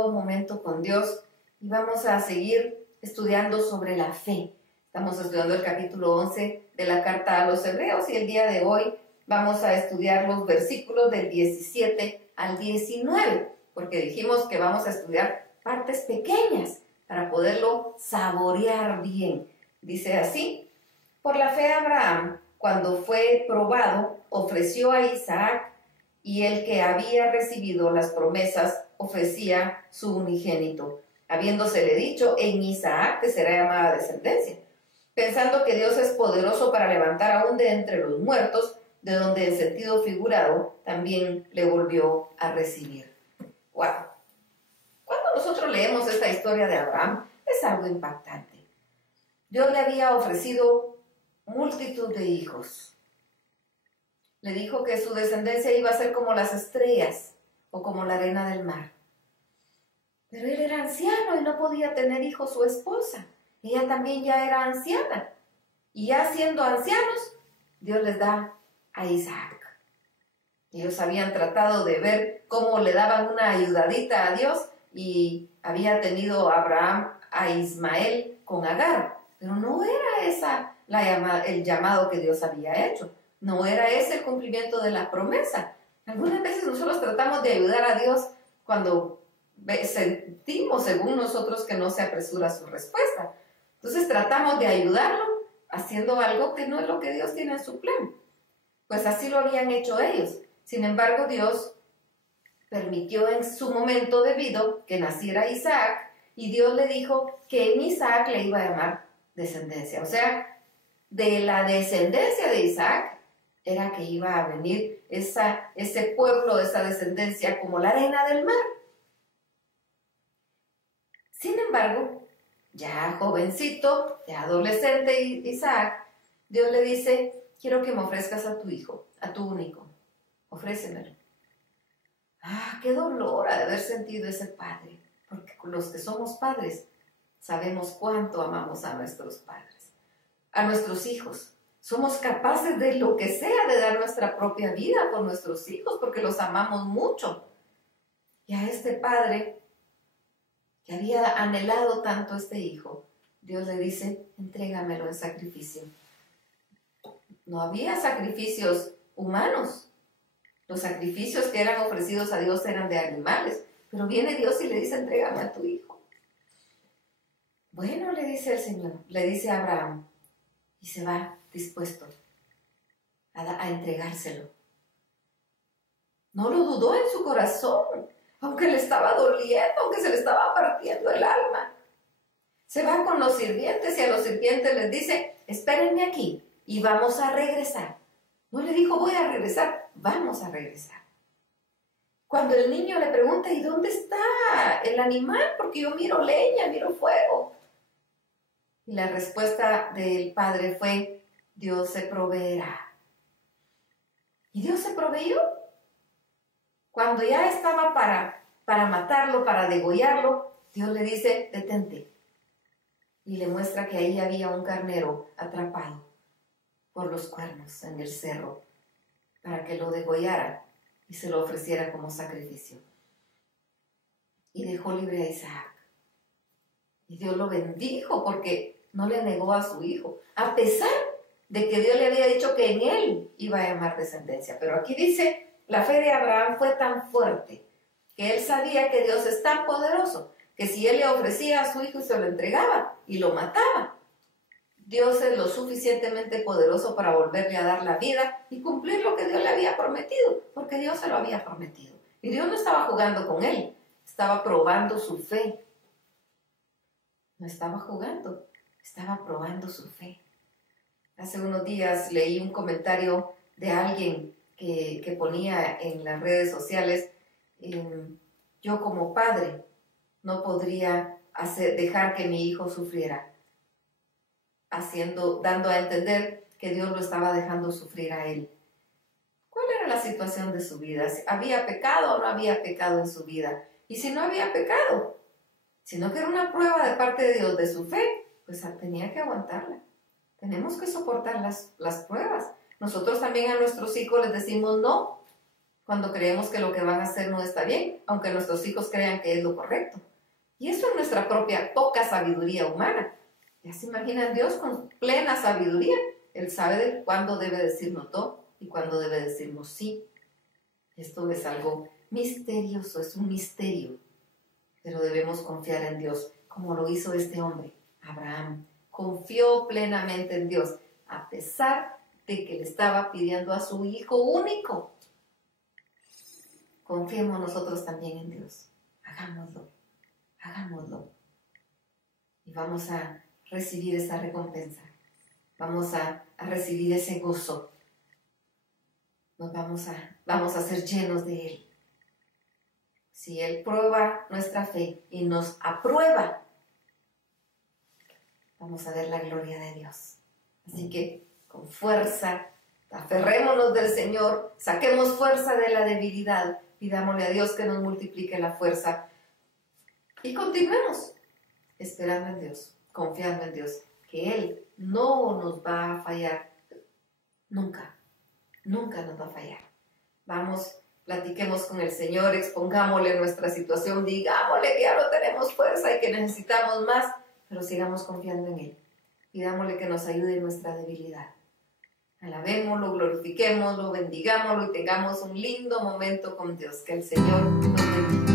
nuevo momento con Dios y vamos a seguir estudiando sobre la fe. Estamos estudiando el capítulo 11 de la carta a los Hebreos y el día de hoy vamos a estudiar los versículos del 17 al 19, porque dijimos que vamos a estudiar partes pequeñas para poderlo saborear bien. Dice así: por la fe Abraham, cuando fue probado, ofreció a Isaac, y el que había recibido las promesas ofrecía su unigénito, habiéndosele dicho: en Isaac te será llamada descendencia, pensando que Dios es poderoso para levantar aún de entre los muertos, de donde en sentido figurado también le volvió a recibir. ¡Wow! Cuando nosotros leemos esta historia de Abraham, es algo impactante. Dios le había ofrecido multitud de hijos. Le dijo que su descendencia iba a ser como las estrellas o como la arena del mar. Pero él era anciano y no podía tener hijos. Su esposa, ella también ya era anciana. Y ya siendo ancianos, Dios les da a Isaac. Ellos habían tratado de ver cómo le daban una ayudadita a Dios y había tenido Abraham a Ismael con Agar. Pero no era esa el llamado que Dios había hecho. No era ese el cumplimiento de la promesa. Algunas veces nosotros tratamos de ayudar a Dios cuando sentimos, según nosotros, que no se apresura su respuesta. Entonces tratamos de ayudarlo haciendo algo que no es lo que Dios tiene en su plan. Pues así lo habían hecho ellos. Sin embargo, Dios permitió en su momento debido que naciera Isaac, y Dios le dijo que en Isaac le iba a llamar descendencia. O sea, de la descendencia de Isaac era que iba a venir ese pueblo, esa descendencia, como la arena del mar. Sin embargo, ya jovencito, ya adolescente Isaac, Dios le dice: quiero que me ofrezcas a tu hijo, a tu único. Ofrécemelo. ¡Ah, qué dolor ha de haber sentido ese padre! Porque los que somos padres sabemos cuánto amamos a nuestros padres, a nuestros hijos. Somos capaces de lo que sea, de dar nuestra propia vida por nuestros hijos, porque los amamos mucho. Y a este padre, que había anhelado tanto este hijo, Dios le dice: entrégamelo en sacrificio. No había sacrificios humanos. Los sacrificios que eran ofrecidos a Dios eran de animales. Pero viene Dios y le dice: entrégame a tu hijo. Bueno, le dice el Señor, le dice a Abraham, y se va dispuesto a entregárselo. No lo dudó en su corazón, aunque le estaba doliendo, aunque se le estaba partiendo el alma. Se va con los sirvientes y a los sirvientes les dice: espérenme aquí y vamos a regresar. No le dijo: voy a regresar, vamos a regresar. Cuando el niño le pregunta: ¿y dónde está el animal? Porque yo miro leña, miro fuego. Y la respuesta del padre fue: Dios se proveerá. Y Dios se proveyó. Cuando ya estaba para matarlo, para degollarlo, Dios le dice: detente. Y le muestra que ahí había un carnero atrapado por los cuernos en el cerro, para que lo degollara y se lo ofreciera como sacrificio. Y dejó libre a Isaac. Y Dios lo bendijo porque no le negó a su hijo, a pesar de que Dios le había dicho que en él iba a llamar descendencia. Pero aquí dice: la fe de Abraham fue tan fuerte que él sabía que Dios es tan poderoso que si él le ofrecía a su hijo y se lo entregaba y lo mataba, Dios es lo suficientemente poderoso para volverle a dar la vida y cumplir lo que Dios le había prometido, porque Dios se lo había prometido. Y Dios no estaba jugando con él, estaba probando su fe. No estaba jugando, estaba probando su fe. Hace unos días leí un comentario de alguien que ponía en las redes sociales: yo como padre no podría dejar que mi hijo sufriera, dando a entender que Dios lo estaba dejando sufrir a él. ¿Cuál era la situación de su vida? ¿Había pecado o no había pecado en su vida? Y si no había pecado, sino que era una prueba de parte de Dios de su fe, pues tenía que aguantarla. Tenemos que soportar las pruebas. Nosotros también a nuestros hijos les decimos no, cuando creemos que lo que van a hacer no está bien, aunque nuestros hijos crean que es lo correcto. Y eso es nuestra propia poca sabiduría humana. ¿Ya se imaginan Dios con plena sabiduría? Él sabe cuándo debe decirnos no y cuándo debe decirnos sí. Esto es algo misterioso, es un misterio. Pero debemos confiar en Dios, como lo hizo este hombre, Abraham. Confió plenamente en Dios, a pesar de que le estaba pidiendo a su hijo único. Confiemos nosotros también en Dios. Hagámoslo, hagámoslo. Y vamos a recibir esa recompensa. Vamos a recibir ese gozo. Vamos a ser llenos de Él. Si Él prueba nuestra fe y nos aprueba, vamos a ver la gloria de Dios. Así que con fuerza, aferrémonos del Señor, saquemos fuerza de la debilidad, pidámosle a Dios que nos multiplique la fuerza y continuemos esperando en Dios, confiando en Dios, que Él no nos va a fallar, nunca, nunca nos va a fallar. Vamos, platiquemos con el Señor, expongámosle nuestra situación, digámosle que ya no tenemos fuerza y que necesitamos más, pero sigamos confiando en Él. Pidámosle que nos ayude en nuestra debilidad. Alabémoslo, glorifiquémoslo, bendigámoslo y tengamos un lindo momento con Dios. Que el Señor nos bendiga.